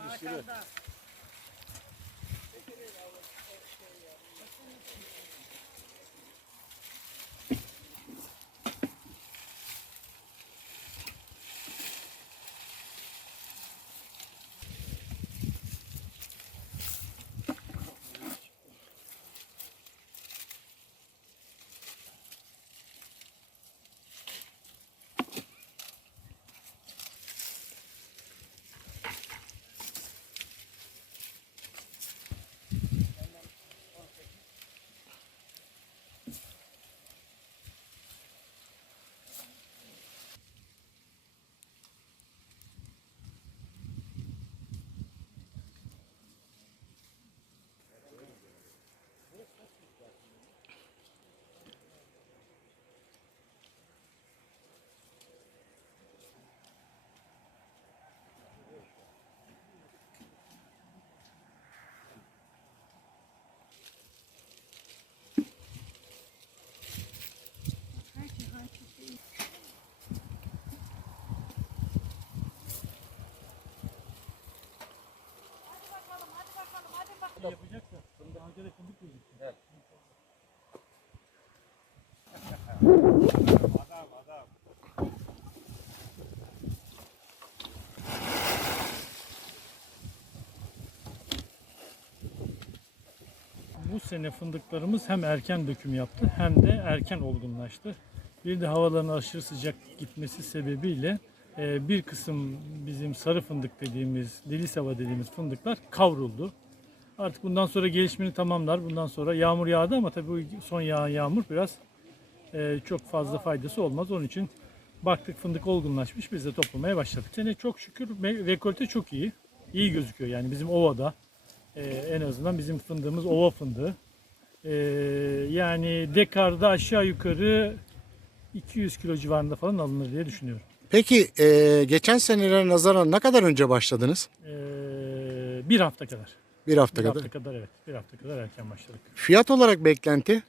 Arkamda. De fındık gözüktü. Bu sene fındıklarımız hem erken döküm yaptı hem de erken olgunlaştı. Bir de havaların aşırı sıcak gitmesi sebebiyle e, bir kısım bizim sarı fındık dediğimiz, delisava dediğimiz fındıklar kavruldu. Artık bundan sonra gelişmeni tamamlar. Bundan sonra yağmur yağdı ama tabii bu son yağan yağmur biraz e, çok fazla faydası olmaz. Onun için baktık fındık olgunlaşmış biz de toplamaya başladık. Sene çok şükür rekolte çok iyi. İyi gözüküyor yani bizim ovada. e, en azından bizim fındığımız ova fındığı. E, yani dekarda aşağı yukarı 200 kilo civarında falan alınır diye düşünüyorum. Peki e, geçen senelere nazaran ne kadar önce başladınız? E, bir hafta kadar. Bir hafta Bir kadar. hafta kadar evet. Bir hafta kadar erken başladık. Fiyat olarak beklenti?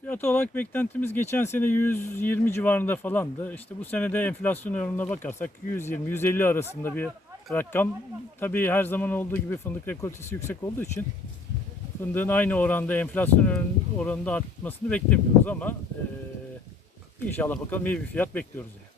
Fiyat olarak beklentimiz geçen sene 120 civarında falandı. İşte bu sene de enflasyon oranına bakarsak 120-150 arasında bir rakam. Tabii her zaman olduğu gibi fındık rekoltesi yüksek olduğu için fındığın aynı oranda enflasyon oran- oranında artmasını beklemiyoruz ama eee, inşallah bakalım iyi bir fiyat bekliyoruz yani.